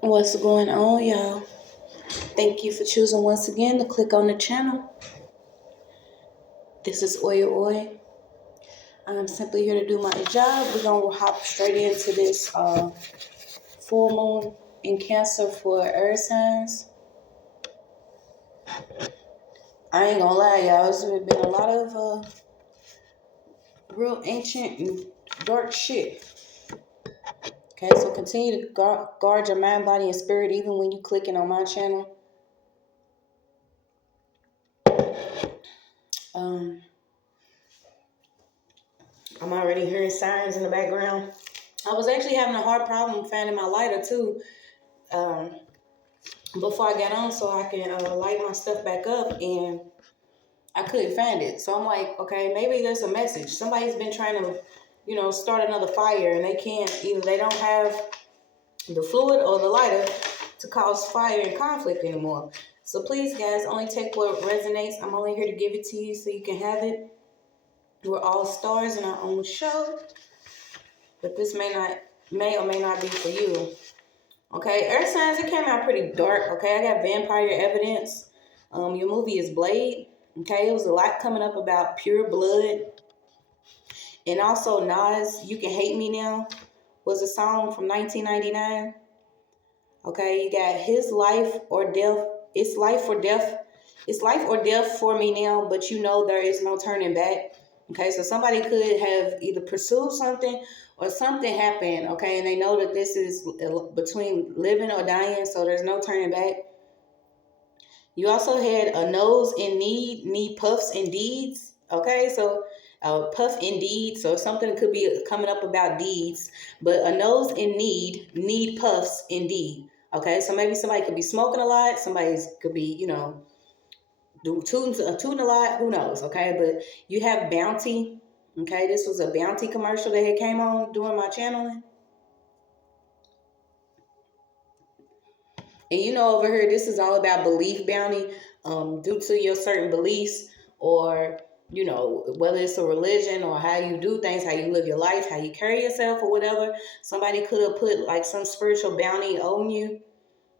What's going on, y'all? Thank you for choosing once again to click on the channel. This is OYAOY. I'm simply here to do my job. We're going to hop straight into this full moon in Cancer for earth signs. I ain't gonna lie, y'all. There's been a lot of real ancient and dark shit. Okay, so continue to guard your mind, body, and spirit even when you clicking on my channel. I'm already hearing sirens in the background. I was actually having a hard problem finding my lighter too before I got on so I can light my stuff back up, and I couldn't find it. So I'm like, okay, maybe there's a message. Somebody's been trying to, start another fire, and they can't, either they don't have the fluid or the lighter to cause fire and conflict anymore. So please, guys, only take what resonates. I'm only here to give it to you so you can have it. We're all stars in our own show, but this may or may not be for you. Okay, earth signs, it came out pretty dark. Okay, I got vampire evidence. Your movie is Blade. Okay, it was a lot coming up about pure blood. And also Nas, You Can Hate Me Now was a song from 1999. Okay, you got His Life or Death. It's life or death. It's life or death for me now, but there is no turning back. Okay, so somebody could have either pursued something or something happened, okay, and they know that this is between living or dying, so there's no turning back. You also had a nose in need puffs and deeds, okay, so puff indeed, so something could be coming up about deeds, but a nose in need puffs indeed, okay, so maybe somebody could be smoking a lot, somebody could be, tooting a lot, who knows, okay, but you have Bounty. Okay, this was a Bounty commercial that had came on during my channeling. And over here, this is all about belief bounty, due to your certain beliefs, or, whether it's a religion or how you do things, how you live your life, how you carry yourself or whatever. Somebody could have put like some spiritual bounty on you.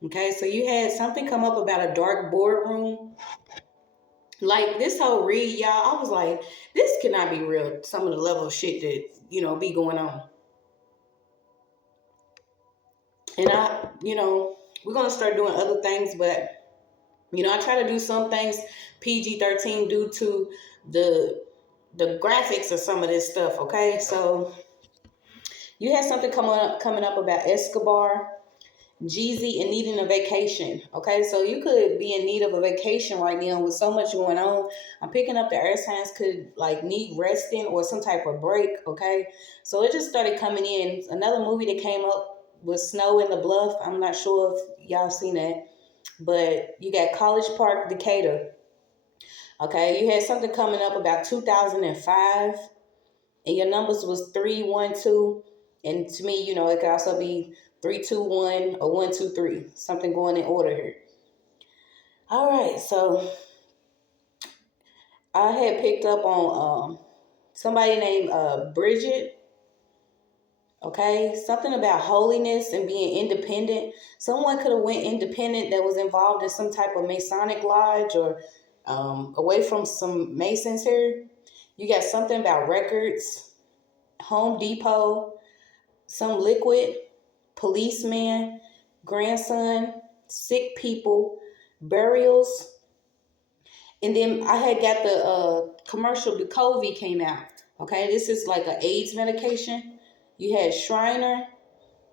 Okay, so you had something come up about a dark boardroom. Like this whole read, y'all, I was like, this cannot be real. Some of the level of shit that, be going on. And we're going to start doing other things, but, I try to do some things PG-13 due to the graphics of some of this stuff, okay? So you had something coming up about Escobar, Jeezy, and needing a vacation, okay? So you could be in need of a vacation right now with so much going on. I'm picking up the earth signs could like need resting or some type of break, okay? So it just started coming in. Another movie that came up was Snow in the Bluff. I'm not sure if y'all seen that, but you got College Park, Decatur. Okay, you had something coming up about 2005, and your numbers was 312, and to me, it could also be 321 or 123, something going in order here. All right, so I had picked up on somebody named Bridget. Okay, something about holiness and being independent. Someone could have went independent that was involved in some type of Masonic lodge or away from some Masons here. You got something about records, Home Depot, some liquid, policeman, grandson, sick people, burials. And then I had got the commercial, the COVID came out. Okay, this is like an AIDS medication. You had Shriner,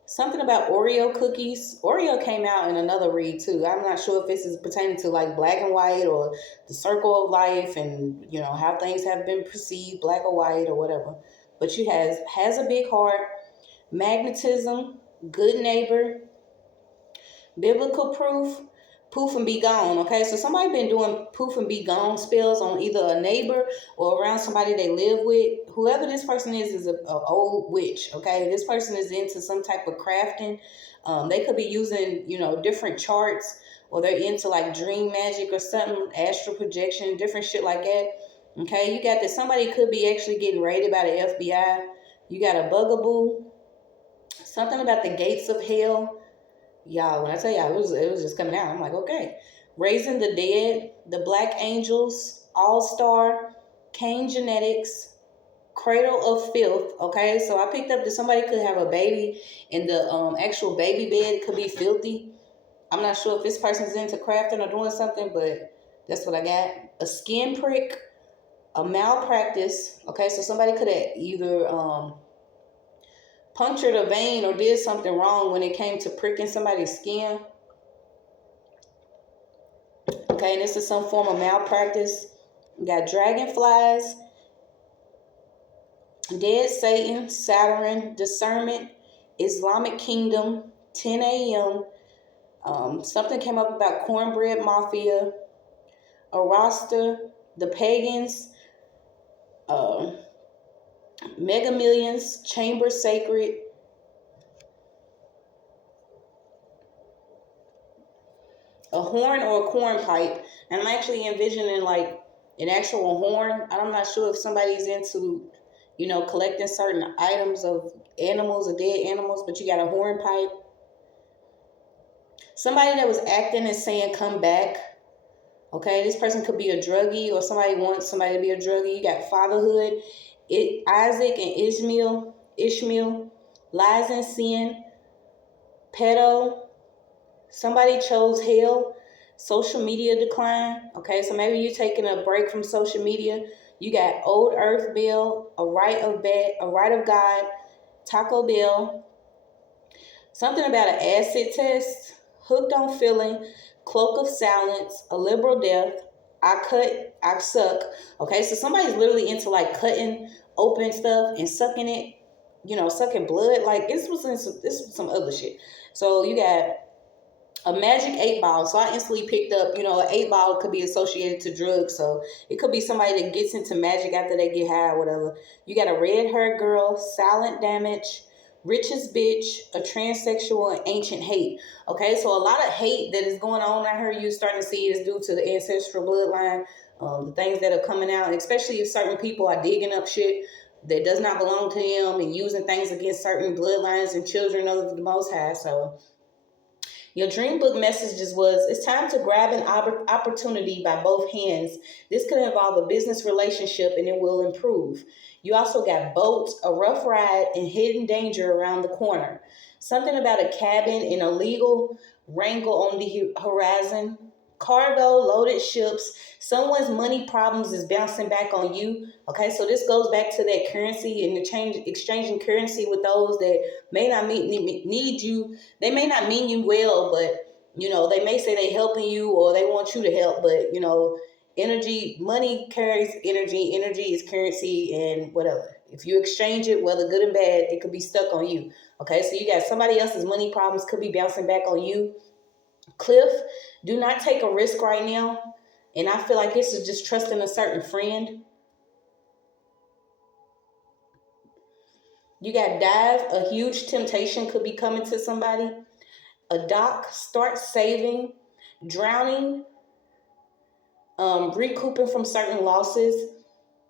something about Oreo cookies. Oreo came out in another read too. I'm not sure if this is pertaining to like black and white or the circle of life and, how things have been perceived, black or white or whatever. But you has a big heart, magnetism, good neighbor, biblical proof, poof and be gone. Okay, so somebody been doing poof and be gone spells on either a neighbor or around somebody they live with. Whoever this person is a old witch. Okay, this person is into some type of crafting. They could be using different charts, or they're into like dream magic or something, astral projection, different shit like that. Okay, you got that somebody could be actually getting raided by the FBI. You got a bugaboo, something about the gates of hell. Y'all, when I tell y'all, it was just coming out. I'm like, okay. Raising the Dead, The Black Angels, All Star, Kane Genetics, Cradle of Filth. Okay, so I picked up that somebody could have a baby and the actual baby bed could be filthy. I'm not sure if this person's into crafting or doing something, but that's what I got. A skin prick, a malpractice. Okay, so somebody could have either punctured a vein or did something wrong when it came to pricking somebody's skin. Okay, and this is some form of malpractice. We got dragonflies, dead Satan, Saturn, discernment, Islamic kingdom, 10 a.m. Something came up about cornbread mafia, Arasta, the pagans, Mega Millions, Chamber Sacred, a horn or a cornpipe. And I'm actually envisioning like an actual horn. I'm not sure if somebody's into, collecting certain items of animals or dead animals, but you got a hornpipe. Somebody that was acting and saying, come back. Okay, this person could be a druggie or somebody wants somebody to be a druggie. You got fatherhood, Isaac and Ishmael, lies and sin, pedo, somebody chose hell, social media decline. Okay, so maybe you're taking a break from social media. You got old earth bill, a right of God, Taco Bell, something about an acid test, hooked on feeling, cloak of silence, a liberal death, I cut, I suck. Okay, so somebody's literally into like cutting open stuff and sucking it, sucking blood. Like this was some other shit. So you got a magic 8 ball. So I instantly picked up, an 8 ball could be associated to drugs. So it could be somebody that gets into magic after they get high or whatever. You got a red haired girl, silent damage, richest bitch, a transsexual, and ancient hate. Okay, so a lot of hate that is going on out here, you're starting to see is due to the ancestral bloodline, the things that are coming out, especially if certain people are digging up shit that does not belong to them and using things against certain bloodlines and children of the Most High. So your dream book messages was, it's time to grab an opportunity by both hands. This could involve a business relationship and it will improve. You also got boats, a rough ride, and hidden danger around the corner. Something about a cabin and a legal wrangle on the horizon. Cargo, loaded ships. Someone's money problems is bouncing back on you. Okay, so this goes back to that currency and exchanging currency with those that may not need you. They may not mean you well, but they may say they helping you or they want you to help, but energy, money carries energy. Energy is currency and whatever. If you exchange it, whether good and bad, it could be stuck on you. Okay, so you got somebody else's money problems could be bouncing back on you. Cliff, do not take a risk right now. And I feel like this is just trusting a certain friend. You got dive, a huge temptation could be coming to somebody. A dock, start saving, drowning, recouping from certain losses.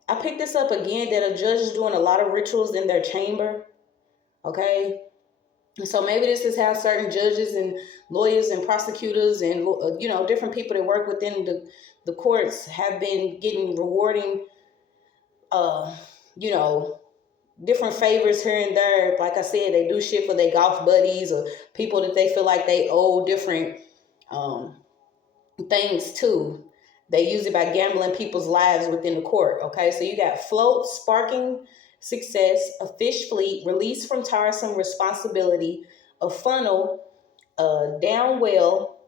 I picked this up again that a judge is doing a lot of rituals in their chamber. Okay. So maybe this is how certain judges and lawyers and prosecutors and different people that work within the courts have been getting rewarding you know different favors here and there. Like I said, they do shit for their golf buddies or people that they feel like they owe different things to. They use it by gambling people's lives within the court. Okay, so you got float, sparking success, a fish fleet, release from tiresome responsibility, a funnel, a down well,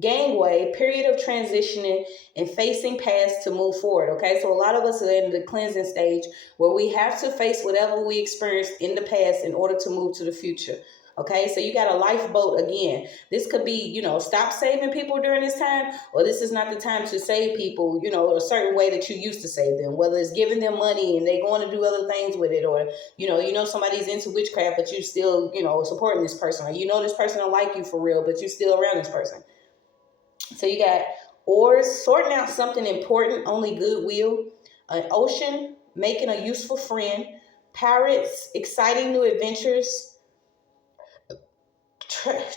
gangway, period of transitioning, and facing past to move forward. Okay, so a lot of us are in the cleansing stage where we have to face whatever we experienced in the past in order to move to the future. Okay, so you got a lifeboat again. This could be, stop saving people during this time, or this is not the time to save people, a certain way that you used to save them, whether it's giving them money and they going to do other things with it, or, somebody's into witchcraft, but you still, supporting this person, or this person don't like you for real, but you still around this person. So you got oars, sorting out something important, only goodwill, an ocean, making a useful friend, pirates, exciting new adventures,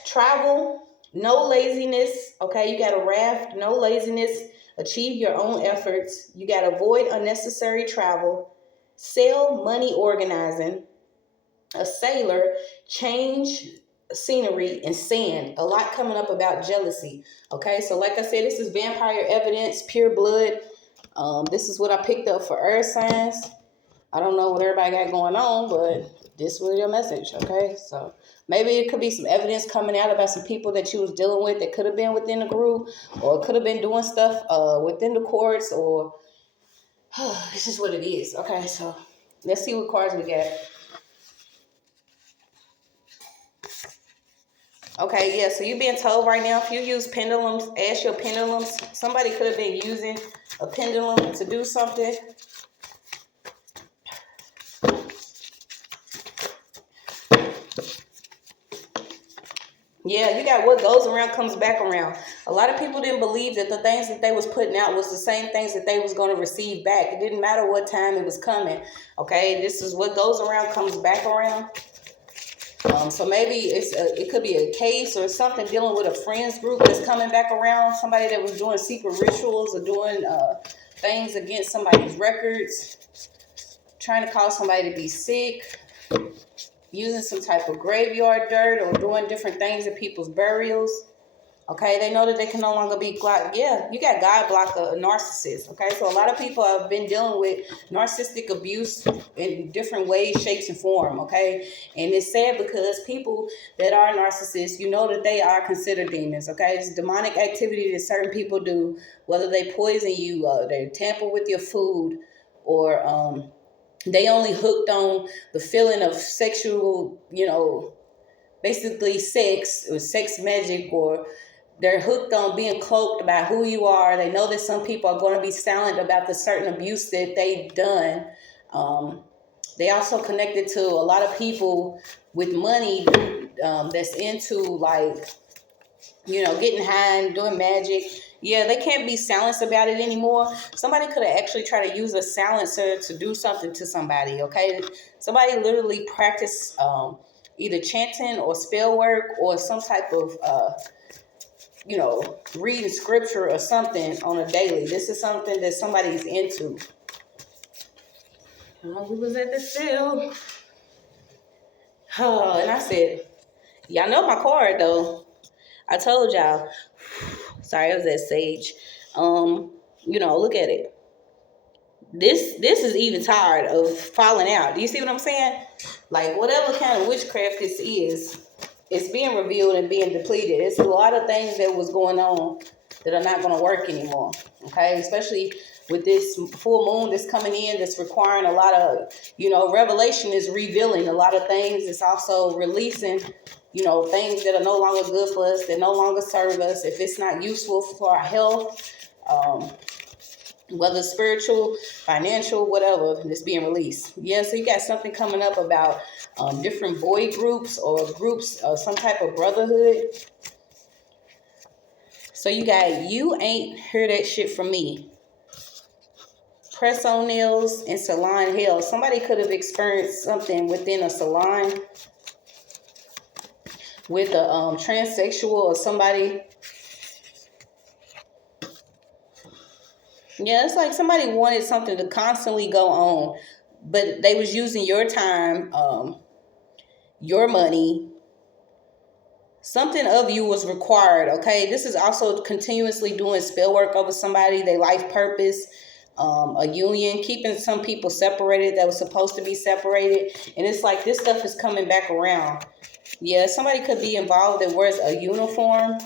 Travel, no laziness. Okay, you got to raft, no laziness. Achieve your own efforts. You got to avoid unnecessary travel. Sell, money organizing. A sailor, change scenery, and sand. A lot coming up about jealousy. Okay, so like I said, this is vampire evidence, pure blood. This is what I picked up for earth signs. I don't know what everybody got going on, but this was your message, okay? So maybe it could be some evidence coming out about some people that you was dealing with that could have been within the group, or could have been doing stuff within the courts, or this is what it is, okay? So let's see what cards we got. Okay, yeah, so you're being told right now, if you use pendulums, ask your pendulums. Somebody could have been using a pendulum to do something. Yeah, you got what goes around comes back around. A lot of people didn't believe that the things that they was putting out was the same things that they was going to receive back. It didn't matter what time it was coming. Okay, this is what goes around comes back around. So maybe it could be a case or something dealing with a friends group that's coming back around. Somebody that was doing secret rituals or doing things against somebody's records, trying to cause somebody to be sick, using some type of graveyard dirt, or doing different things at people's burials. Okay, they know that they can no longer be blocked. Yeah, you got God block a narcissist. Okay, so a lot of people have been dealing with narcissistic abuse in different ways, shapes, and form. Okay, and it's sad because people that are narcissists, you know that they are considered demons. Okay, it's demonic activity that certain people do, whether they poison you, they tamper with your food, or they only hooked on the feeling of sexual, basically sex or sex magic, or they're hooked on being cloaked about who you are. They know that some people are going to be silent about the certain abuse that they've done. They also connected to a lot of people with money that's into, like, getting high and doing magic. Yeah, they can't be silenced about it anymore. Somebody could have actually tried to use a silencer to do something to somebody, okay? Somebody literally practiced either chanting or spell work or some type of reading scripture or something on a daily. This is something that somebody's into. We was at the sale. Oh, and I said, y'all know my card though. I told y'all. Sorry, I was at Sage. Look at it. This is even tired of falling out. Do you see what I'm saying? Like, whatever kind of witchcraft this is, it's being revealed and being depleted. It's a lot of things that was going on that are not going to work anymore. Okay, especially with this full moon that's coming in, that's requiring a lot of, revelation is revealing a lot of things. It's also releasing, things that are no longer good for us, that no longer serve us. If it's not useful for our health, whether spiritual, financial, whatever, it's being released. Yeah, so you got something coming up about different boy groups or groups, some type of brotherhood. So you got, you ain't hear that shit from me. Press-on nails and salon hell. Somebody could have experienced something within a salon with a transsexual or somebody. Yeah, it's like somebody wanted something to constantly go on, but they was using your time, your money. Something of you was required, okay? This is also continuously doing spell work over somebody, their life purpose, a union, keeping some people separated that was supposed to be separated. And it's like this stuff is coming back around. Yeah, somebody could be involved that wears a uniform,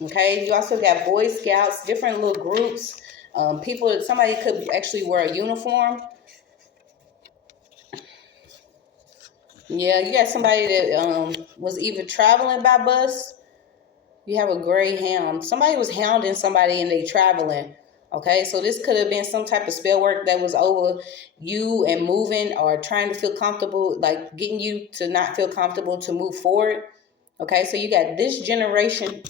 okay? You also got Boy Scouts, different little groups. Somebody could actually wear a uniform. Yeah, you got somebody that was either traveling by bus. You have a gray hound. Somebody was hounding somebody and they traveling. Okay, so this could have been some type of spell work that was over you and moving or trying to feel comfortable, like getting you to not feel comfortable to move forward. Okay, so you got this generation.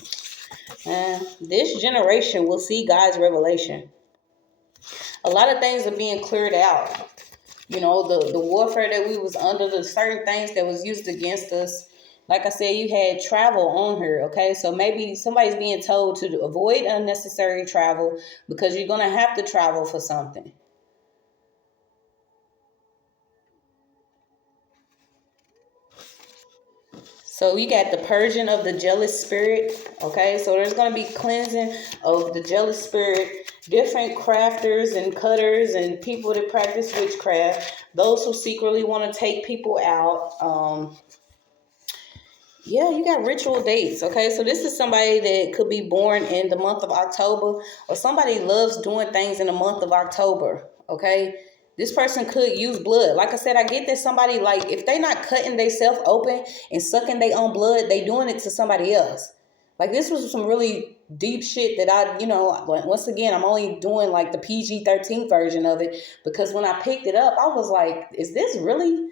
This generation will see God's revelation. A lot of things are being cleared out. The warfare that we was under, the certain things that was used against us, Like I said, you had travel on her, okay? So maybe somebody's being told to avoid unnecessary travel because you're going to have to travel for something. So you got the purging of the jealous spirit, okay? So there's going to be cleansing of the jealous spirit, different crafters and cutters and people that practice witchcraft, those who secretly want to take people out. Yeah, you got ritual dates, okay? So this is somebody that could be born in the month of October, or somebody loves doing things in the month of October, okay? This person could use blood. Like I said, I get that somebody, like, if they not cutting themselves open and sucking their own blood, they doing it to somebody else. Like, this was some really deep shit that once again, I'm only doing like the PG-13 version of it, because when I picked it up, I was like, is this really,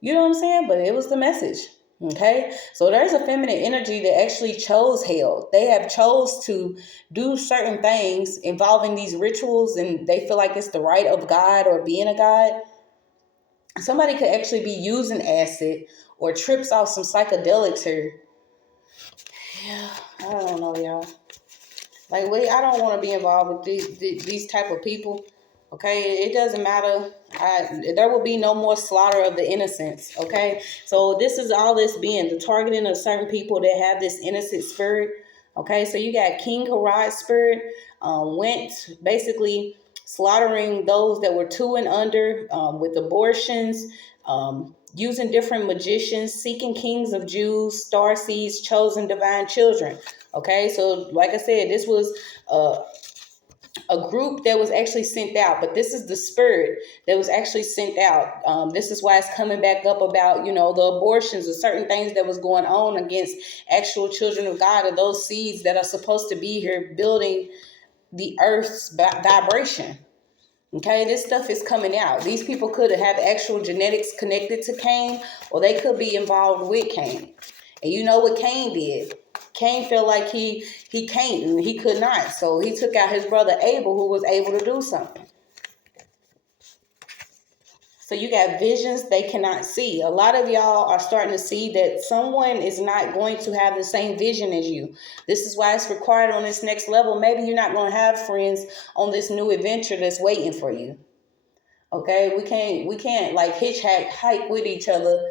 you know what I'm saying? But it was the message. Okay, so there's a feminine energy that actually chose hell. They have chose to do certain things involving these rituals, and they feel like it's the right of God or being a god. Somebody could actually be using acid or trips off some psychedelics here. Yeah, I don't know, y'all. Like, I don't want to be involved with these type of people. Okay, it doesn't matter. There will be no more slaughter of the innocents. Okay, so this is all this being the targeting of certain people that have this innocent spirit. Okay, so you got King Herod's spirit went basically slaughtering those that were 2 and under with abortions, using different magicians, seeking kings of Jews, star seeds, chosen divine children. Okay, so like I said, this was a group that was actually sent out, but this is the spirit that was actually sent out. This is why it's coming back up about, the abortions or certain things that was going on against actual children of God, or those seeds that are supposed to be here building the earth's vibration. Okay, this stuff is coming out. These people could have actual genetics connected to Cain, or they could be involved with Cain. And you know what Cain did? Cain felt like he can't and he could not. So he took out his brother Abel, who was able to do something. So you got visions they cannot see. A lot of y'all are starting to see that someone is not going to have the same vision as you. This is why it's required on this next level. Maybe you're not going to have friends on this new adventure that's waiting for you. Okay, we can't like hike with each other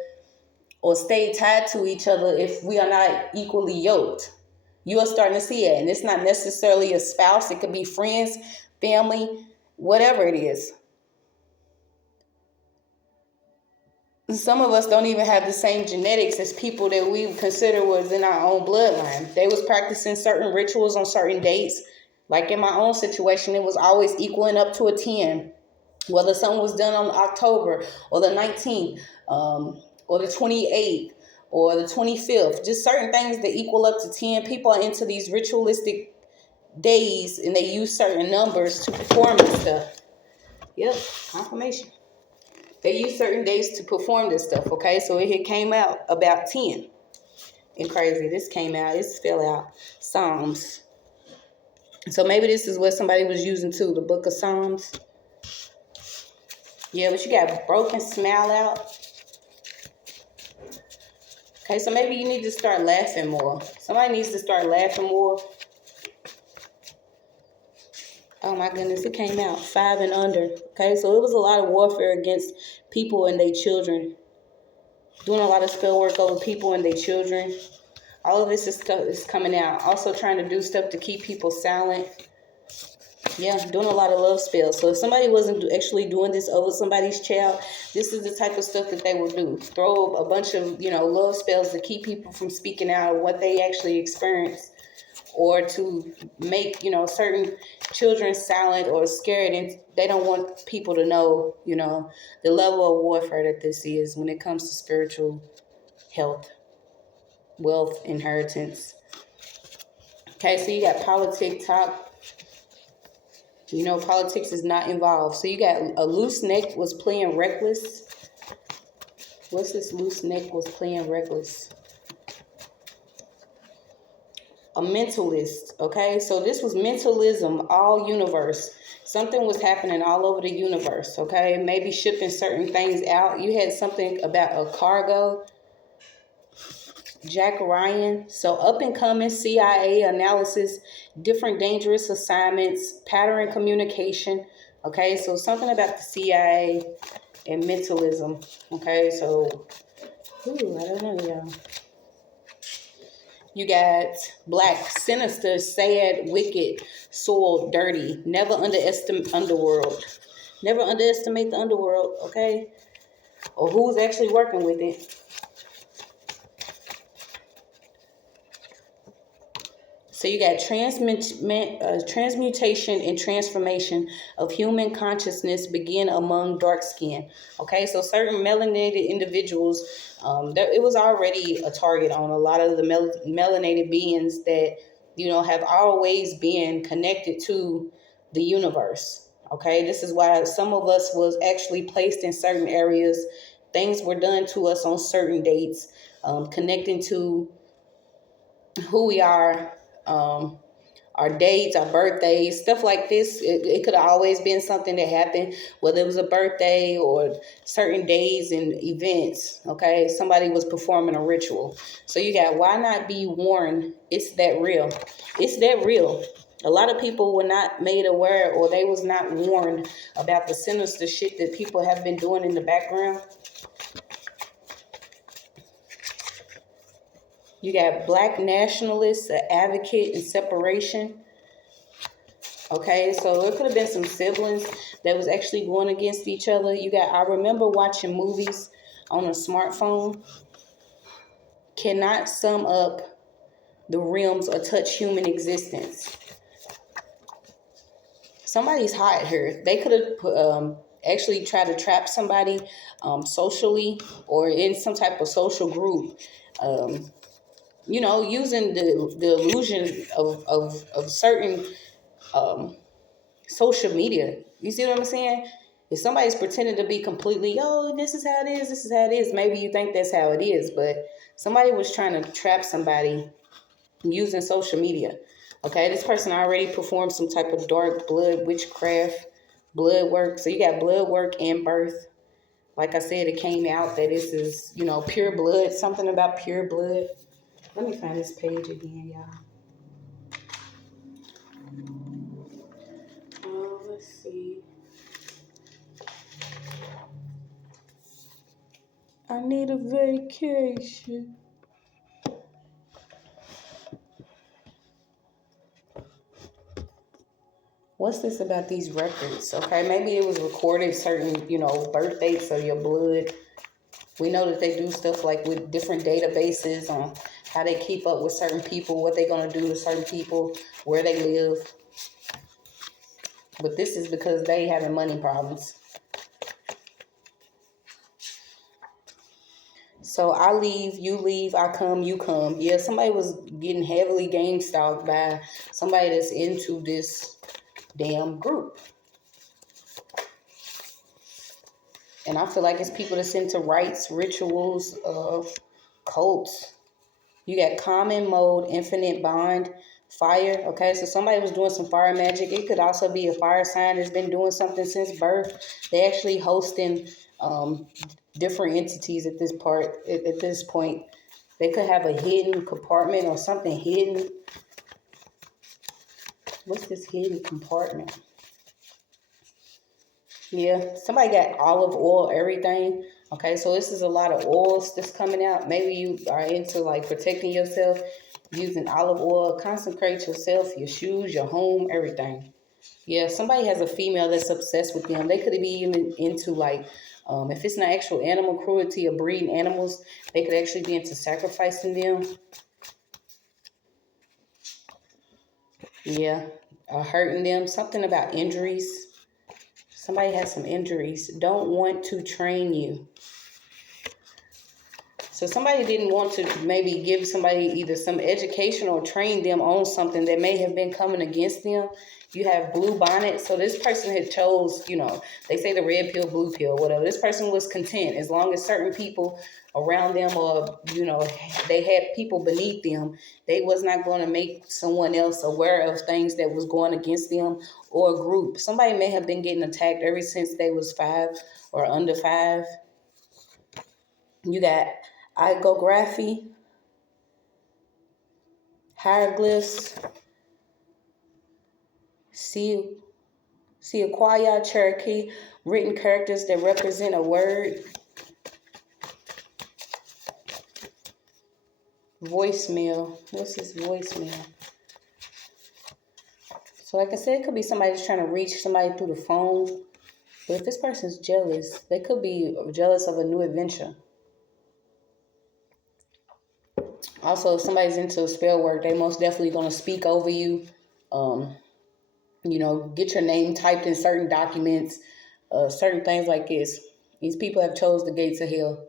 or stay tied to each other if we are not equally yoked. You are starting to see it, and it's not necessarily a spouse. It could be friends, family, whatever it is. Some of us don't even have the same genetics as people that we consider was in our own bloodline. They was practicing certain rituals on certain dates. Like in my own situation, it was always equaling up to a 10. Whether something was done on October or the 19th, or the 28th, or the 25th, just certain things that equal up to 10. People are into these ritualistic days, and they use certain numbers to perform this stuff. Yep, confirmation. They use certain days to perform this stuff, okay? So it came out about 10. And crazy, this came out, it fell out. Psalms. So maybe this is what somebody was using too, the book of Psalms. Yeah, but you got broken smile out. Okay, so maybe you need to start laughing more. Somebody needs to start laughing more. Oh my goodness, it came out 5 and under. Okay, so it was a lot of warfare against people and their children. Doing a lot of spell work over people and their children. All of this is coming out. Also trying to do stuff to keep people silent. Yeah, doing a lot of love spells. So if somebody wasn't actually doing this over somebody's child, this is the type of stuff that they will do. Throw a bunch of, love spells to keep people from speaking out what they actually experience, or to make, certain children silent or scared, and they don't want people to know, the level of warfare that this is when it comes to spiritual health, wealth, inheritance. Okay, so you got politics talk. Politics is not involved. So you got a loose neck was playing reckless. What's this loose neck was playing reckless? A mentalist, okay? So this was mentalism, all universe. Something was happening all over the universe, okay? Maybe shipping certain things out. You had something about a cargo. Jack Ryan. So up and coming CIA analysis, different dangerous assignments, pattern communication. Okay, so something about the CIA and mentalism. Okay, so I don't know, y'all. You got black, sinister, sad, wicked, soiled, dirty. Never underestimate underworld. Never underestimate the underworld, okay? Or who's actually working with it. So you got transmutation and transformation of human consciousness begin among dark skin. Okay, so certain melanated individuals, it was already a target on a lot of the melanated beings that, have always been connected to the universe. Okay, this is why some of us was actually placed in certain areas. Things were done to us on certain dates, connecting to who we are, our dates, our birthdays, stuff like this. It could have always been something that happened, whether it was a birthday or certain days and events. Okay, somebody was performing a ritual. So you got, why not be warned? It's that real. It's that real. A lot of people were not made aware, or they was not warned about the sinister shit that people have been doing in the background. You got black nationalists, an advocate in separation. Okay, so it could have been some siblings that was actually going against each other. I remember watching movies on a smartphone. Cannot sum up the realms or touch human existence. Somebody's hot here. They could have actually tried to trap somebody socially or in some type of social group. Using the illusion of certain social media. You see what I'm saying? If somebody's pretending to be completely, this is how it is, this is how it is, maybe you think that's how it is, but somebody was trying to trap somebody using social media. Okay, this person already performed some type of dark blood witchcraft, blood work. So you got blood work and birth. Like I said, it came out that this is, pure blood, something about pure blood. Let me find this page again, y'all. Let's see. I need a vacation. What's this about these records? Okay, maybe it was recorded certain, birth dates of your blood. We know that they do stuff like with different databases on how they keep up with certain people, what they're going to do to certain people, where they live. But this is because they having money problems. So I leave, you leave, I come, you come. Yeah, somebody was getting heavily game stalked by somebody that's into this damn group. And I feel like it's people that's into rites, rituals, cults. You got common mode, infinite bond, fire. Okay, so somebody was doing some fire magic. It could also be a fire sign that's been doing something since birth. They actually hosting different entities at this point. They could have a hidden compartment or something hidden. What's this hidden compartment? Yeah, somebody got olive oil, everything. Okay, so this is a lot of oils that's coming out. Maybe you are into like protecting yourself using olive oil. Consecrate yourself, your shoes, your home, everything. Yeah, somebody has a female that's obsessed with them. They could be even into like, if it's not actual animal cruelty or breeding animals, they could actually be into sacrificing them. Yeah, hurting them. Something about injuries. Somebody has some injuries. Don't want to train you. So somebody didn't want to maybe give somebody either some education or train them on something that may have been coming against them. You have blue bonnet. So this person had chose, they say the red pill, blue pill, whatever. This person was content as long as certain people around them or, they had people beneath them. They was not going to make someone else aware of things that was going against them or a group. Somebody may have been getting attacked ever since they was 5 or under 5. You got igography. hieroglyphs, Sequoia, Cherokee, written characters that represent a word, voicemail. What's this voicemail? So like I said, it could be somebody just trying to reach somebody through the phone. But if this person's jealous, they could be jealous of a new adventure. Also, if somebody's into spell work, they most definitely going to speak over you. Get your name typed in certain documents, certain things like this. These people have chose the gates of hell.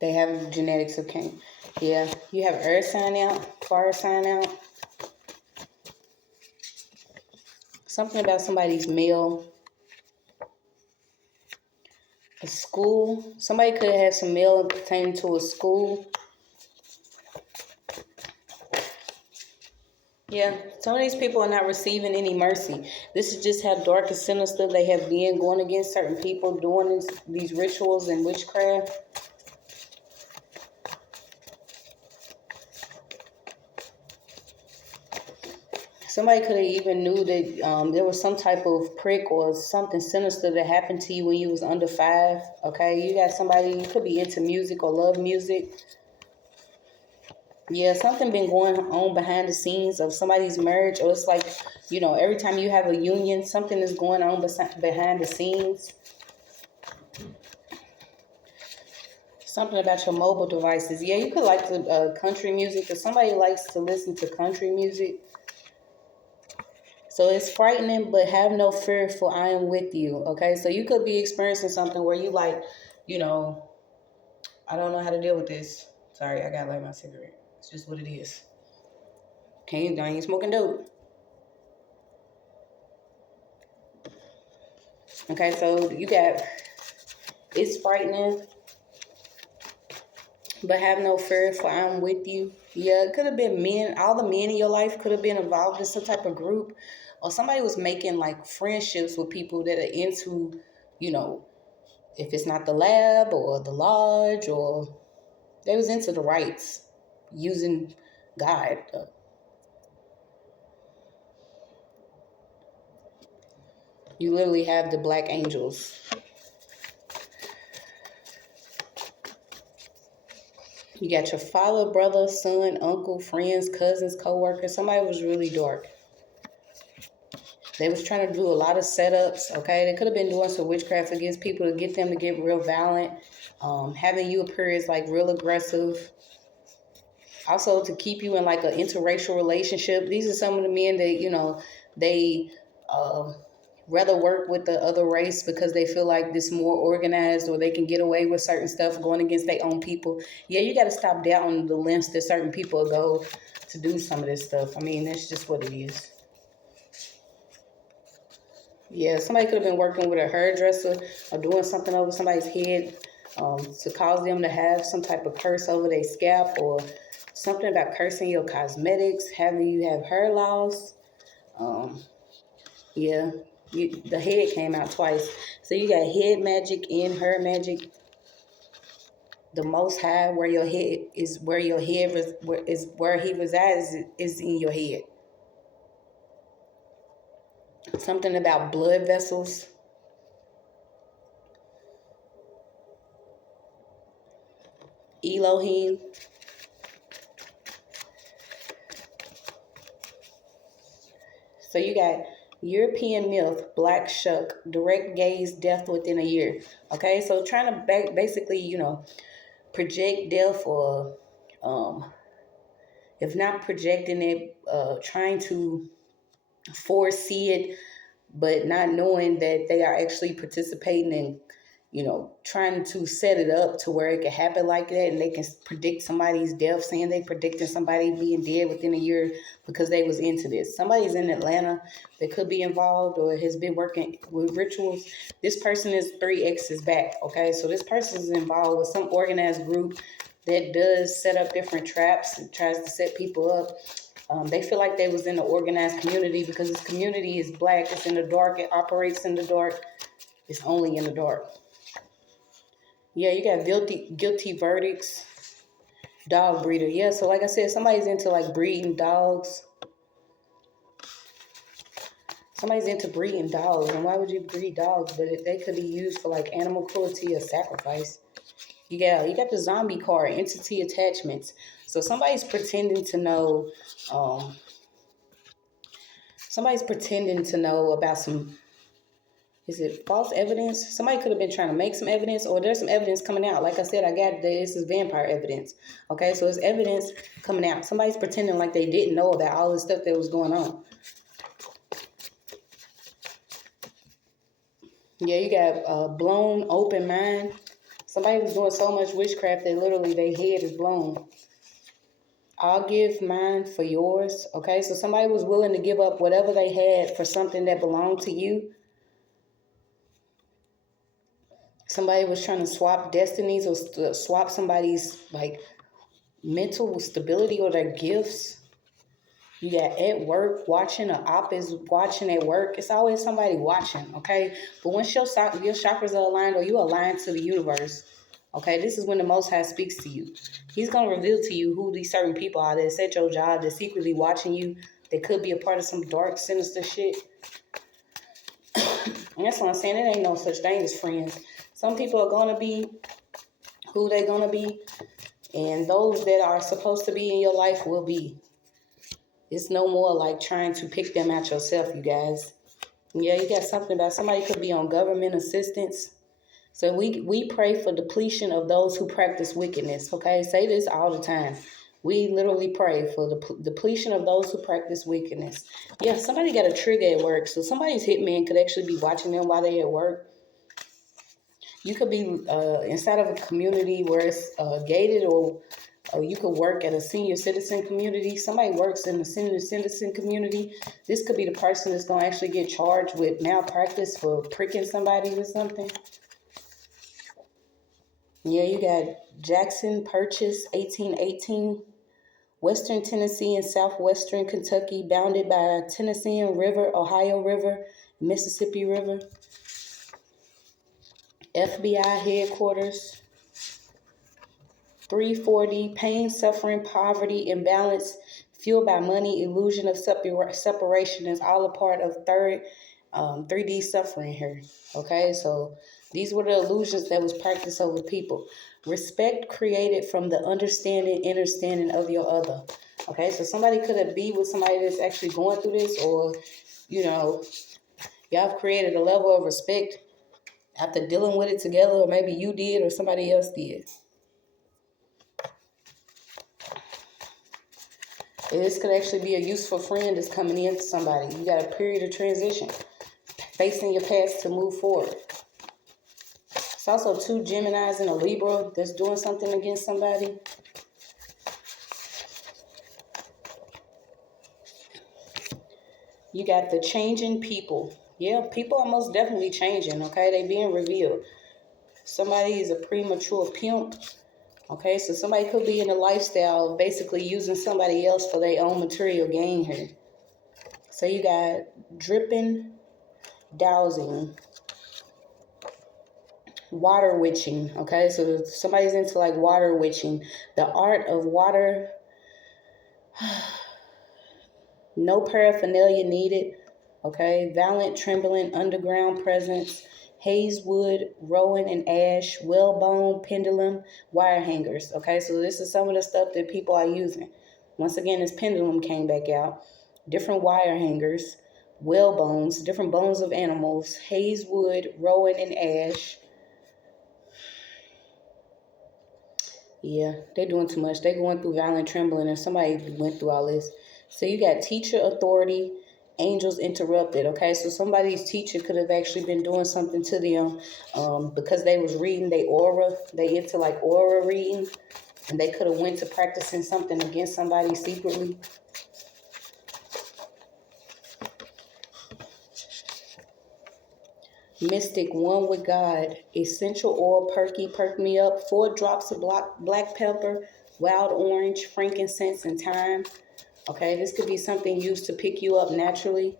They have genetics of Cain. Yeah, you have earth sign out, fire sign out. Something about somebody's mail. A school. Somebody could have some mail pertaining to a school. Yeah, some of these people are not receiving any mercy. This is just how dark and sinister they have been, going against certain people, doing these rituals and witchcraft. Somebody could have even knew that there was some type of prick or something sinister that happened to you when you was under 5. Okay, you got somebody, you could be into music or love music. Yeah, something been going on behind the scenes of somebody's marriage, or it's like, every time you have a union, something is going on behind the scenes. Something about your mobile devices. Yeah, you could like the country music, if somebody likes to listen to country music. So it's frightening, but have no fear, for I am with you. Okay, so you could be experiencing something where you like, I don't know how to deal with this. Sorry, I gotta light my cigarette. It's just what it is. I ain't smoking dope. Okay, so you got, it's frightening, but have no fear, for I'm with you. Yeah, it could have been men. All the men in your life could have been involved in some type of group, or somebody was making like friendships with people that are into, if it's not the lab or the lodge, or they was into the rites, using God. You literally have the black angels. You got your father, brother, son, uncle, friends, cousins, co-workers. Somebody was really dark. They was trying to do a lot of setups, okay? They could have been doing some witchcraft against people to get them to get real violent. Having you appear as like real aggressive. Also to keep you in like an interracial relationship. These are some of the men that, they rather work with the other race because they feel like this more organized, or they can get away with certain stuff going against their own people. Yeah, you got to stop doubting the lengths that certain people go to do some of this stuff. I mean, that's just what it is. Yeah, somebody could have been working with a hairdresser or doing something over somebody's head to cause them to have some type of curse over their scalp, or something about cursing your cosmetics, having you have hair loss. Yeah, the head came out twice. So you got head magic and hair magic. The Most High, where your head is, where your head is where He resides, is in your head. Something about blood vessels. Elohim. So you got European myth, black shuck, direct gaze, death within a year. Okay, so trying to basically, project death, or if not projecting it, trying to foresee it, but not knowing that they are actually participating in, trying to set it up to where it can happen like that, and they can predict somebody's death, saying they predicting somebody being dead within a year because they was into this. Somebody's in Atlanta that could be involved or has been working with rituals. This person is 3X's back, okay? So this person is involved with some organized group that does set up different traps and tries to set people up. They feel like they was in an organized community because this community is black. It's in the dark. It operates in the dark. It's only in the dark. Yeah, you got guilty verdicts. Dog breeder. Yeah, so like I said, somebody's into like breeding dogs. Somebody's into breeding dogs. And why would you breed dogs? But they could be used for like animal cruelty or sacrifice. You got the zombie card, entity attachments. So somebody's pretending to know, about some, is it false evidence? Somebody could have been trying to make some evidence, or there's some evidence coming out. Like I said, this is vampire evidence. Okay, so it's evidence coming out. Somebody's pretending like they didn't know about all the stuff that was going on. Yeah, you got a blown open mind. Somebody was doing so much witchcraft that literally their head is blown. I'll give mine for yours. Okay, so somebody was willing to give up whatever they had for something that belonged to you. Somebody was trying to swap destinies or swap somebody's like mental stability or their gifts. You got at work watching, or op is watching at work. It's always somebody watching, okay? But once your chakras are aligned, or you align to the universe, okay, this is when the Most High speaks to you. He's going to reveal to you who these certain people are that's at your job, that's secretly watching you. They could be a part of some dark, sinister shit. And that's what I'm saying. It ain't no such thing as friends. Some people are going to be who they're going to be. And those that are supposed to be in your life will be. It's no more like trying to pick them out yourself, you guys. Yeah, you got something about somebody could be on government assistance. So we pray for depletion of those who practice wickedness, okay? Say this all the time. We literally pray for the depletion of those who practice wickedness. Yeah, somebody got a trigger at work. So somebody's hitman could actually be watching them while they're at work. You could be inside of a community where it's gated, or you could work at a senior citizen community. Somebody works in the senior citizen community. This could be the person that's going to actually get charged with malpractice for pricking somebody or something. Yeah, you got Jackson Purchase, 1818, Western Tennessee and Southwestern Kentucky, bounded by Tennessee River, Ohio River, Mississippi River. FBI headquarters. 340, pain, suffering, poverty, imbalance, fueled by money, illusion of separation is all a part of 3D suffering here. Okay, so these were the illusions that was practiced over people. Respect created from the understanding of your other. Okay, so somebody could be with somebody that's actually going through this, or, y'all have created a level of respect after dealing with it together, or maybe you did or somebody else did. This could actually be a useful friend that's coming in to somebody. You got a period of transition, facing your past to move forward. It's also 2 Geminis and a Libra that's doing something against somebody. You got the changing people. Yeah, people are most definitely changing, okay? They being revealed. Somebody is a premature pimp. Okay, so somebody could be in a lifestyle of basically using somebody else for their own material gain here. So you got dripping, dowsing, water witching. Okay, so somebody's into like water witching, the art of water. No paraphernalia needed. Okay, violent, trembling, underground presence, Hazewood, Rowan and Ash, whalebone, pendulum, wire hangers. Okay, so this is some of the stuff that people are using. Once again, this pendulum came back out. Different wire hangers, whalebones, different bones of animals, Hazewood, Rowan and Ash. Yeah, they're doing too much. They're going through violent trembling, and somebody went through all this. So you got teacher authority, angels interrupted. Okay, so somebody's teacher could have actually been doing something to them because they was reading their aura. They into like aura reading, and they could have went to practicing something against somebody secretly. Mystic, one with God, essential oil, perk me up, 4 drops of black pepper, wild orange, frankincense, and thyme. Okay, this could be something used to pick you up naturally.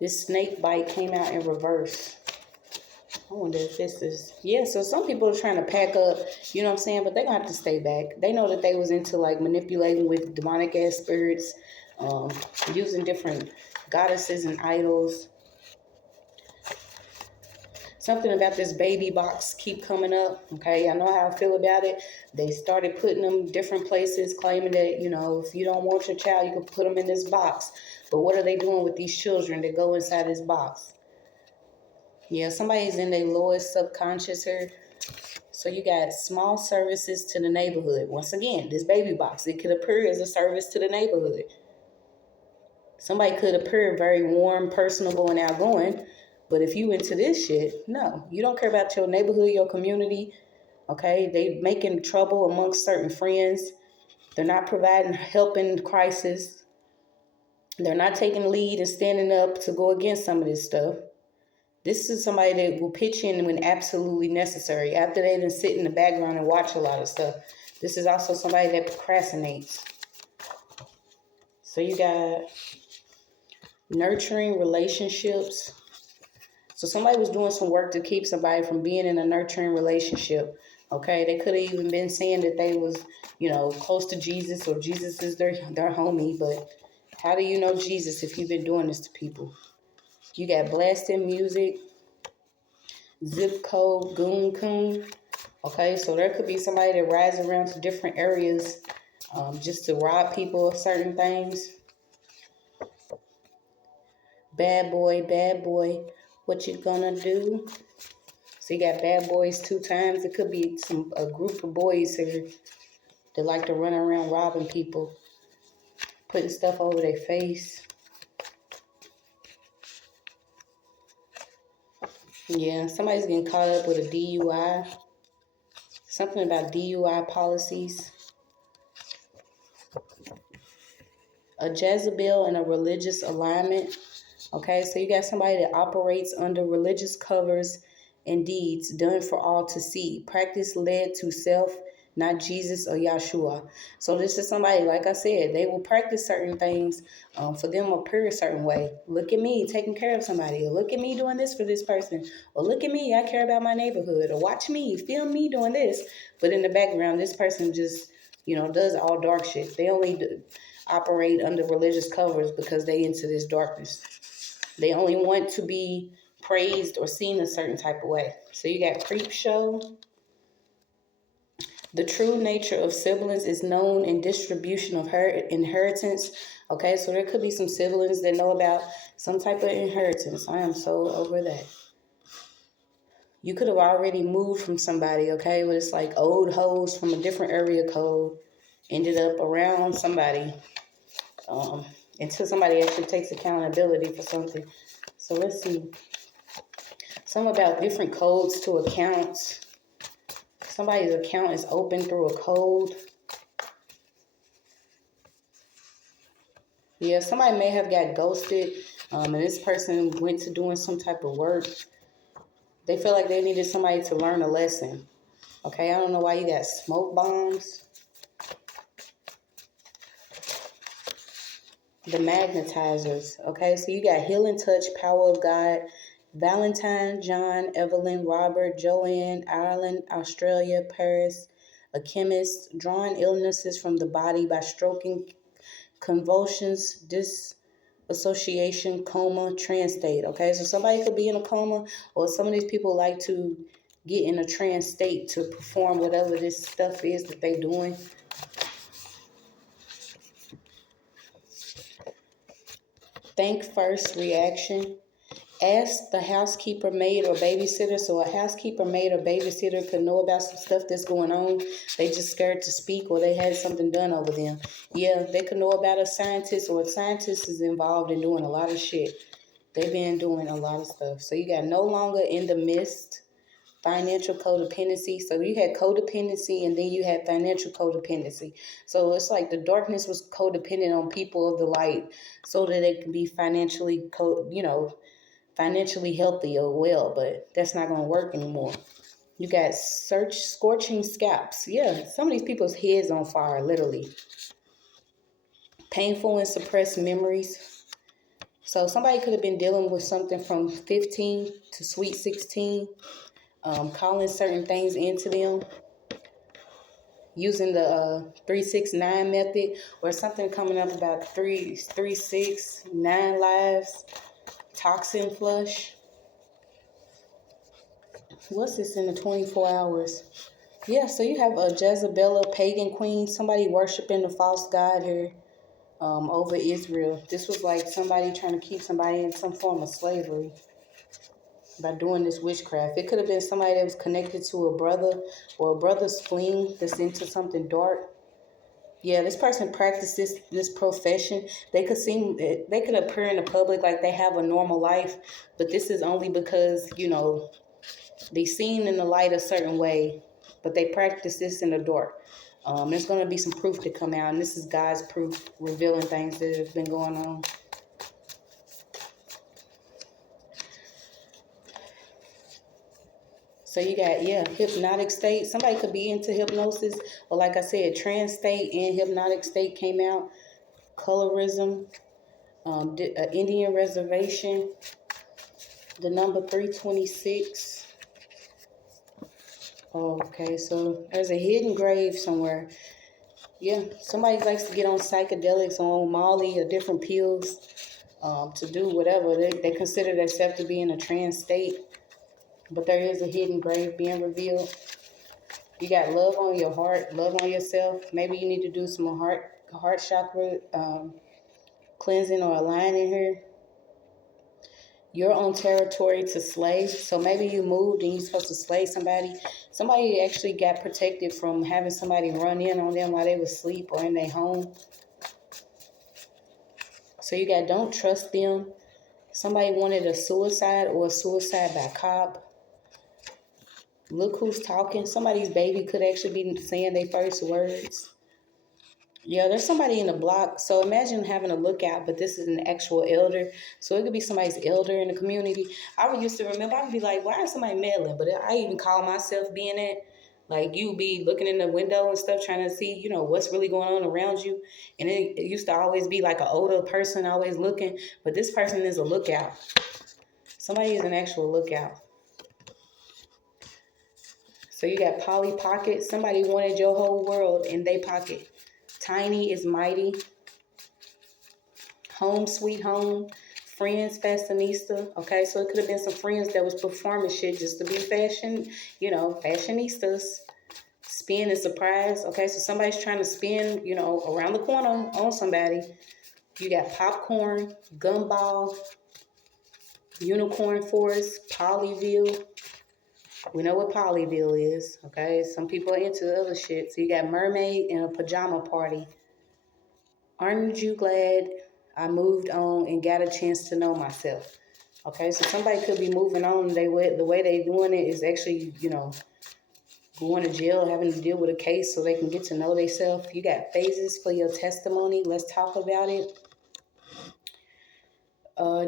This snake bite came out in reverse. I wonder if this is, yeah, so some people are trying to pack up, you know what I'm saying, but they're going to have to stay back. They know that they was into like manipulating with demonic ass spirits, um, using different goddesses and idols. Something about this baby box keep coming up, okay? I know how I feel about it. They started putting them different places, claiming that, you know, if you don't want your child, you can put them in this box. But what are they doing with these children that go inside this box? Yeah, somebody's in their lowest subconscious here. So you got small services to the neighborhood. Once again, this baby box, it could appear as a service to the neighborhood. Somebody could appear very warm, personable, and outgoing. But if you into this shit, no. You don't care about your neighborhood, your community. Okay? They making trouble amongst certain friends. They're not providing help in crisis. They're not taking lead and standing up to go against some of this stuff. This is somebody that will pitch in when absolutely necessary, after they done sit in the background and watch a lot of stuff. This is also somebody that procrastinates. So you got nurturing relationships. So somebody was doing some work to keep somebody from being in a nurturing relationship. Okay, they could have even been saying that they was, you know, close to Jesus, or Jesus is their homie. But how do you know Jesus if you've been doing this to people? You got blasting music, zip code, goon coon. Okay, so there could be somebody that rides around to different areas just to rob people of certain things. Bad boy, what you gonna do? So you got bad boys 2 times. It could be a group of boys here that like to run around robbing people, putting stuff over their face. Yeah, somebody's getting caught up with a DUI. Something about DUI policies. A Jezebel and a religious alignment. Okay, so you got somebody that operates under religious covers and deeds done for all to see. Practice led to self, not Jesus or Yahshua. So this is somebody, like I said, they will practice certain things for them appear a certain way. Look at me taking care of somebody, or look at me doing this for this person, or look at me, I care about my neighborhood, or watch me, film me doing this. But in the background, this person just, you know, does all dark shit. They only operate under religious covers because they into this darkness. They only want to be praised or seen a certain type of way. So you got creep show. The true nature of siblings is known in distribution of her inheritance. Okay, so there could be some siblings that know about some type of inheritance. I am so over that. You could have already moved from somebody, okay, but it's like old hoes from a different area code ended up around somebody until somebody actually takes accountability for something. So let's see. Some about different codes to accounts. Somebody's account is open through a code. Yeah, somebody may have got ghosted, and this person went to doing some type of work. They feel like they needed somebody to learn a lesson. Okay, I don't know why you got smoke bombs. The magnetizers. Okay, so you got healing touch, power of God. Valentine, John, Evelyn, Robert, Joanne, Ireland, Australia, Paris, a chemist, drawing illnesses from the body by stroking, convulsions, dissociation, coma, trance state. Okay, so somebody could be in a coma, or some of these people like to get in a trance state to perform whatever this stuff is that they're doing. Think first reaction. Ask the housekeeper, maid, or babysitter. So a housekeeper, maid, or babysitter could know about some stuff that's going on. They just scared to speak, or they had something done over them. Yeah, they could know about a scientist, or a scientist is involved in doing a lot of shit. They've been doing a lot of stuff. So you got no longer in the midst, financial codependency. So you had codependency, and then you had financial codependency. So it's like the darkness was codependent on people of the light so that they can be financially, financially healthy or well, but that's not going to work anymore. You got scorching scalps. Yeah, some of these people's heads on fire, literally. Painful and suppressed memories. So somebody could have been dealing with something from 15 to sweet 16, calling certain things into them, using the 369 method, or something coming up about 369 lives, toxin flush. What's this in the 24 hours? Yeah, so you have a Jezebel, pagan queen, somebody worshiping the false god here over Israel. This was like somebody trying to keep somebody in some form of slavery by doing this witchcraft. It could have been somebody that was connected to a brother or a brother's fling that's into something dark. Yeah, this person practices this profession. They could appear in the public like they have a normal life, but this is only because, they seen in the light a certain way, but they practice this in the dark. There's going to be some proof to come out, and this is God's proof revealing things that have been going on. So you got, hypnotic state. Somebody could be into hypnosis, or like I said, trance state and hypnotic state came out. Colorism, Indian reservation, the number 326. Okay, so there's a hidden grave somewhere. Yeah, somebody likes to get on psychedelics, on Molly or different pills to do whatever. They consider themselves to be in a trance state, but there is a hidden grave being revealed. You got love on your heart, love on yourself. Maybe you need to do some heart chakra cleansing or aligning here. You're on territory to slay. So maybe you moved and you're supposed to slay somebody. Somebody actually got protected from having somebody run in on them while they were asleep or in their home. So you got don't trust them. Somebody wanted a suicide or a suicide by cop. Look who's talking. Somebody's baby could actually be saying their first words. Yeah, there's somebody in the block. So imagine having a lookout, but this is an actual elder. So it could be somebody's elder in the community. I used to remember, I would be like, why is somebody meddling? But I even call myself being that. Like, you be looking in the window and stuff, trying to see, what's really going on around you. And it used to always be like an older person always looking. But this person is a lookout. Somebody is an actual lookout. So you got Polly Pocket. Somebody wanted your whole world in their pocket. Tiny is mighty. Home sweet home. Friends fashionista. Okay, so it could have been some friends that was performing shit just to be fashionistas. Spin and surprise. Okay, so somebody's trying to spin, around the corner on somebody. You got popcorn, gumball, unicorn forest, Polyville. We know what Polyville is, okay? Some people are into other shit. So you got mermaid and a pajama party. Aren't you glad I moved on and got a chance to know myself? Okay, so somebody could be moving on. The way they doing it is actually, going to jail, having to deal with a case so they can get to know themselves. You got phases for your testimony. Let's talk about it.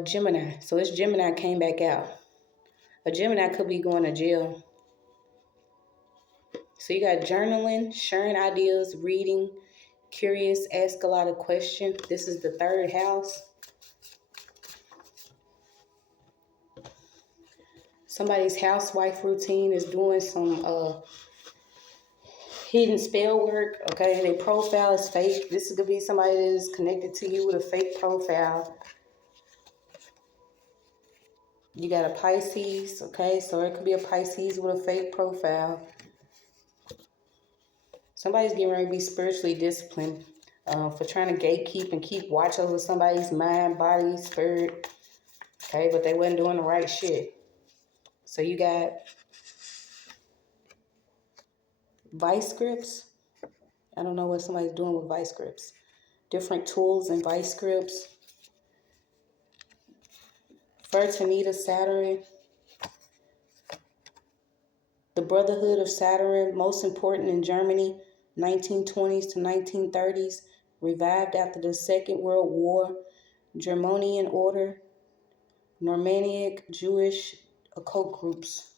Gemini. So this Gemini came back out. A Gemini could be going to jail. So you got journaling, sharing ideas, reading, curious, ask a lot of questions. This is the third house. Somebody's housewife routine is doing some hidden spell work. Okay, their profile is fake. This could be somebody that is connected to you with a fake profile. You got a Pisces, okay? So it could be a Pisces with a fake profile. Somebody's getting ready to be spiritually disciplined for trying to gatekeep and keep watch over somebody's mind, body, spirit. Okay, but they wasn't doing the right shit. So you got vice grips. I don't know what somebody's doing with vice grips. Different tools and vice grips. Fraternita Saturn. The Brotherhood of Saturn, most important in Germany, 1920s to 1930s, revived after the Second World War, Germanian Order, Normaniac Jewish occult groups.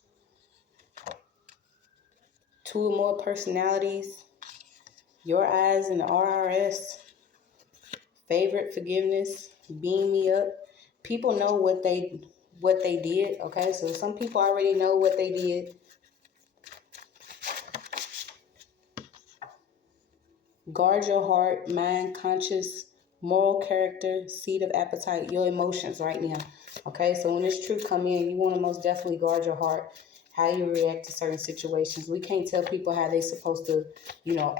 Two or more personalities, Your Eyes and the RRS, Favorite Forgiveness, Beam Me Up. People know what they did. Okay, so some people already know what they did. Guard your heart, mind, conscious, moral character, seat of appetite, your emotions right now. Okay, so when this truth come in, you want to most definitely guard your heart, how you react to certain situations. We can't tell people how they supposed to,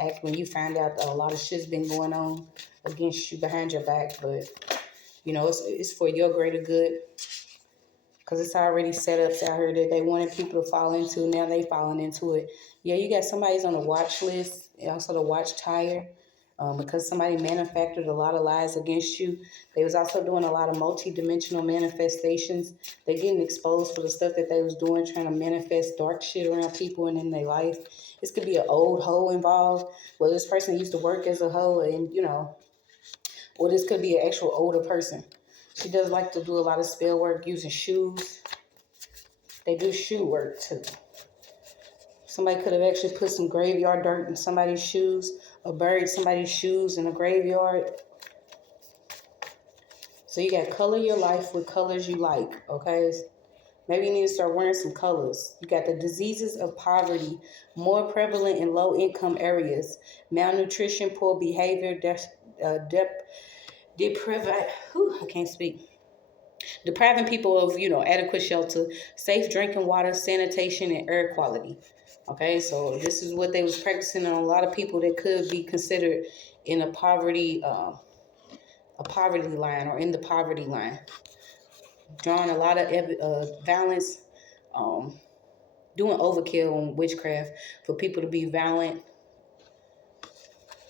act when you find out that a lot of shit's been going on against you behind your back. But, it's for your greater good. Because it's already set up out here that they wanted people to fall into. Now they falling into it. Yeah, you got somebody's on the watch list, also the watch tire, because somebody manufactured a lot of lies against you. They was also doing a lot of multi-dimensional manifestations. They getting exposed for the stuff that they was doing, trying to manifest dark shit around people and in their life. This could be an old hoe involved. Well, this person used to work as a hoe and, or this could be an actual older person. She does like to do a lot of spell work using shoes. They do shoe work too. Somebody could have actually put some graveyard dirt in somebody's shoes or buried somebody's shoes in a graveyard. So you got color your life with colors you like, okay? Maybe you need to start wearing some colors. You got the diseases of poverty, more prevalent in low-income areas. Malnutrition, poor behavior, I can't speak. Depriving people of, adequate shelter, safe drinking water, sanitation, and air quality. Okay, so this is what they was practicing on a lot of people that could be considered in a poverty line or in the poverty line. Drawing a lot of violence, doing overkill on witchcraft for people to be violent.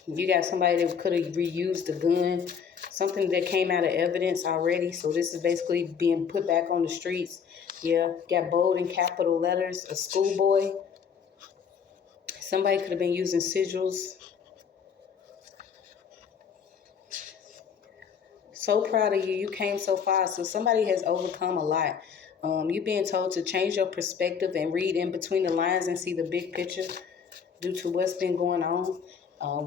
You got somebody that could have reused the gun, something that came out of evidence already. So this is basically being put back on the streets. Yeah, got bold in capital letters, a schoolboy. Somebody could have been using sigils. So proud of you. You came so far. So somebody has overcome a lot. You being told to change your perspective and read in between the lines and see the big picture due to what's been going on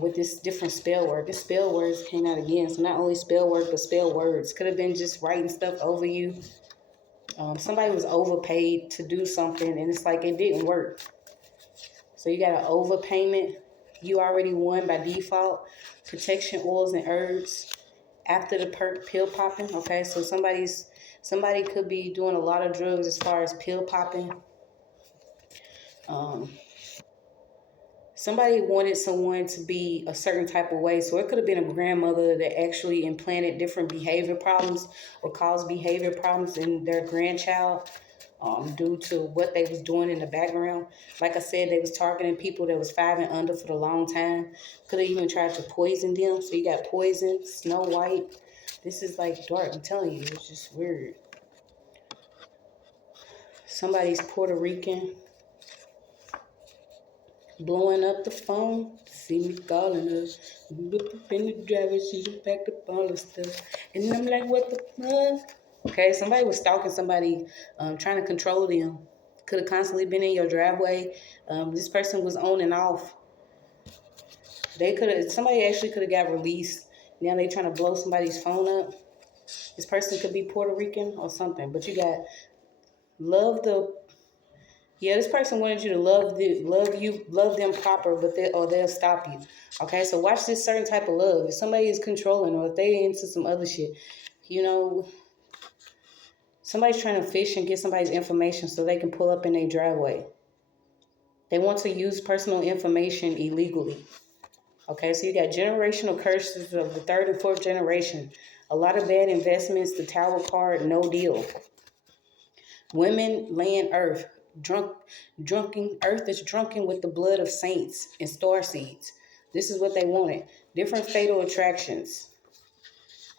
with this different spell work. This spell words came out again. So not only spell work, but spell words. Could have been just writing stuff over you. Somebody was overpaid to do something and it's like it didn't work. So you got an overpayment. You already won by default. Protection oils and herbs. After the perk pill popping, okay, so somebody could be doing a lot of drugs as far as pill popping. Somebody wanted someone to be a certain type of way, so it could have been a grandmother that actually implanted different behavior problems or caused behavior problems in their grandchild due to what they was doing in the background. Like I said, they was targeting people that was 5 and under for a long time. Could have even tried to poison them. So you got poison, Snow White. This is like dark. I'm telling you, it's just weird. Somebody's Puerto Rican. Blowing up the phone. See me calling her. Look up in the driver's seat, packed up all the stuff. And I'm like, what the fuck? Okay, somebody was stalking somebody, trying to control them. Could have constantly been in your driveway. This person was on and off. Somebody actually could have got released. Now they trying to blow somebody's phone up. This person could be Puerto Rican or something. But you got this person wanted you to love them proper, but they'll stop you. Okay, so watch this certain type of love. If somebody is controlling or if they into some other shit, somebody's trying to fish and get somebody's information so they can pull up in their driveway. They want to use personal information illegally. Okay, so you got generational curses of the 3rd and 4th generation. A lot of bad investments, the Tower card, no deal. Women, land, earth. Earth is drunken with the blood of saints and star seeds. This is what they wanted. Different fatal attractions.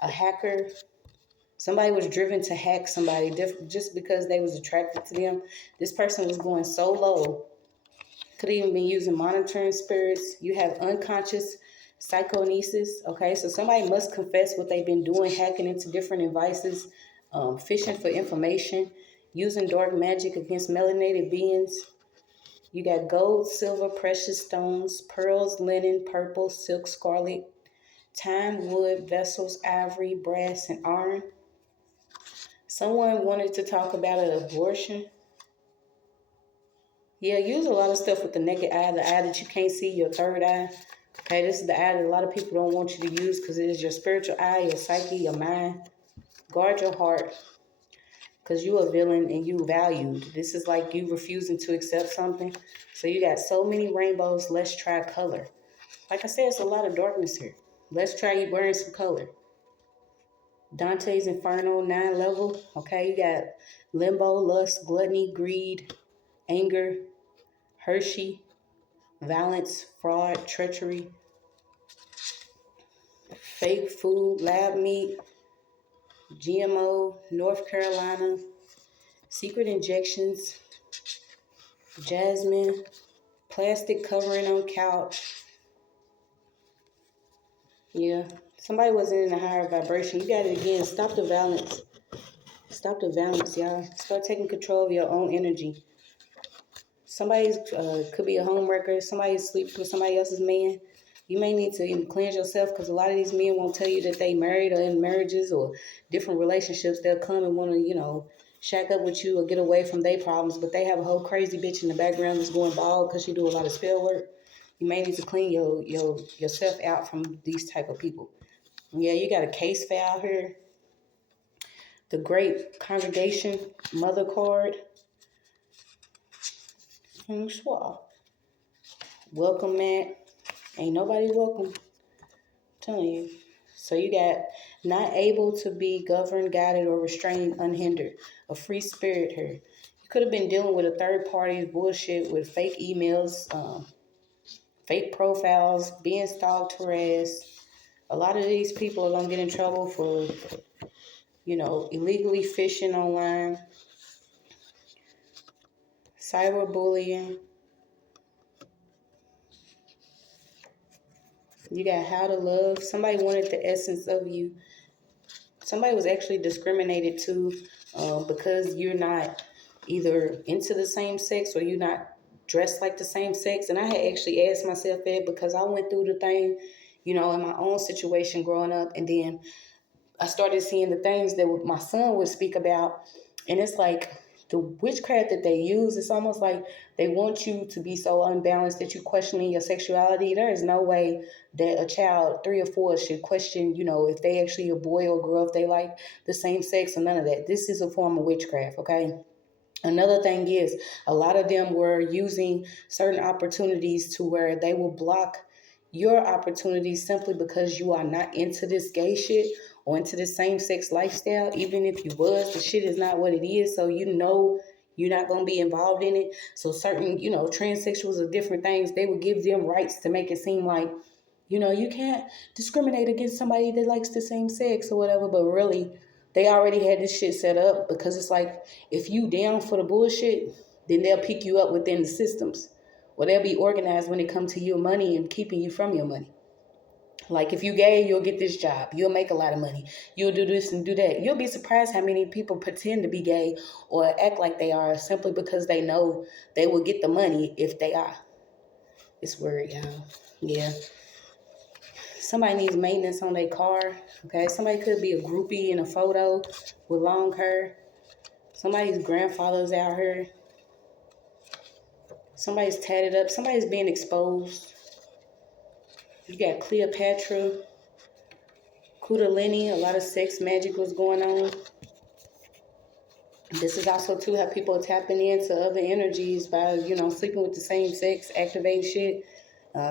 A hacker. Somebody was driven to hack somebody just because they was attracted to them. This person was going so low. Could even be using monitoring spirits. You have unconscious psychonesis. Okay, so somebody must confess what they've been doing, hacking into different devices, fishing for information, using dark magic against melanated beings. You got gold, silver, precious stones, pearls, linen, purple, silk, scarlet, time, wood, vessels, ivory, brass, and iron. Someone wanted to talk about an abortion. Yeah, use a lot of stuff with the naked eye, the eye that you can't see, your third eye. Okay, this is the eye that a lot of people don't want you to use because it is your spiritual eye, your psyche, your mind. Guard your heart because you are villain and you valued. This is like you refusing to accept something. So you got so many rainbows, let's try color. Like I said, it's a lot of darkness here. Let's try you wearing some color. Dante's Inferno, 9 level. Okay, you got limbo, lust, gluttony, greed, anger, Hershey, violence, fraud, treachery, fake food, lab meat, GMO, North Carolina, secret injections, jasmine, plastic covering on couch. Yeah, somebody wasn't in a higher vibration. You got it again. Stop the violence. Stop the violence, y'all. Start taking control of your own energy. Somebody's could be a homewrecker. Somebody sleeps with somebody else's man. You may need to even cleanse yourself because a lot of these men won't tell you that they married or in marriages or different relationships. They'll come and want to, shack up with you or get away from their problems, but they have a whole crazy bitch in the background that's going bald because she do a lot of spell work. You may need to clean yourself out from these type of people. Yeah, you got a case file here. The Great Congregation Mother card. Welcome, Matt. Ain't nobody welcome. I'm telling you. So you got not able to be governed, guided, or restrained unhindered. A free spirit here. You could have been dealing with a third party's bullshit with fake emails, fake profiles, being stalked, harassed. A lot of these people are going to get in trouble for, illegally fishing online, cyberbullying. You got how to love. Somebody wanted the essence of you. Somebody was actually discriminated to because you're not either into the same sex or you're not dressed like the same sex. And I had actually asked myself that because I went through the thing, in my own situation growing up. And then I started seeing the things that my son would speak about. And it's like the witchcraft that they use, it's almost like they want you to be so unbalanced that you're questioning your sexuality. There is no way that a child, 3 or 4, should question, if they actually a boy or girl, if they like the same sex or none of that. This is a form of witchcraft, okay? Another thing is a lot of them were using certain opportunities to where they will block your opportunities simply because you are not into this gay shit or into the same sex lifestyle. Even if you was, the shit is not what it is. So you're not going to be involved in it. So certain, transsexuals or different things, they would give them rights to make it seem like, you can't discriminate against somebody that likes the same sex or whatever. But really, they already had this shit set up because it's like, if you down for the bullshit, then they'll pick you up within the systems. Or they'll be organized when it comes to your money and keeping you from your money. Like if you gay, you'll get this job. You'll make a lot of money. You'll do this and do that. You'll be surprised how many people pretend to be gay or act like they are simply because they know they will get the money if they are. It's weird, y'all. Yeah. Somebody needs maintenance on their car. Okay. Somebody could be a groupie in a photo with long hair. Somebody's grandfather's out here. Somebody's tatted up. Somebody's being exposed. You got Cleopatra, Kundalini, a lot of sex magic was going on. This is also too how people are tapping into other energies by, sleeping with the same sex, activating shit,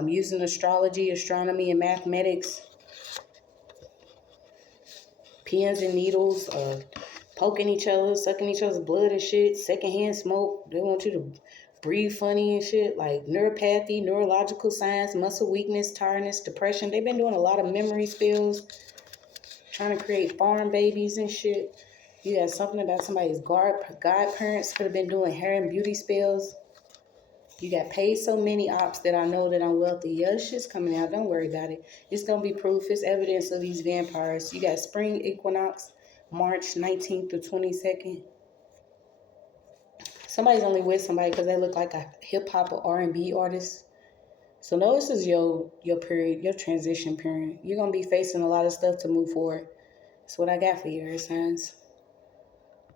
using astrology, astronomy, and mathematics. Pins and needles, poking each other, sucking each other's blood and shit, secondhand smoke. They want you to breathe funny and shit, like neuropathy, neurological signs, muscle weakness, tiredness, depression. They've been doing a lot of memory spills, trying to create farm babies and shit. You got something about somebody's godparents could have been doing hair and beauty spells. You got paid so many ops that I know that I'm wealthy. Yeah, this shit's coming out. Don't worry about it. It's going to be proof. It's evidence of these vampires. You got spring equinox, March 19th to 22nd. Somebody's only with somebody because they look like a hip-hop or R&B artist. So no, this is your period, your transition period. You're going to be facing a lot of stuff to move forward. That's what I got for you, Earth signs.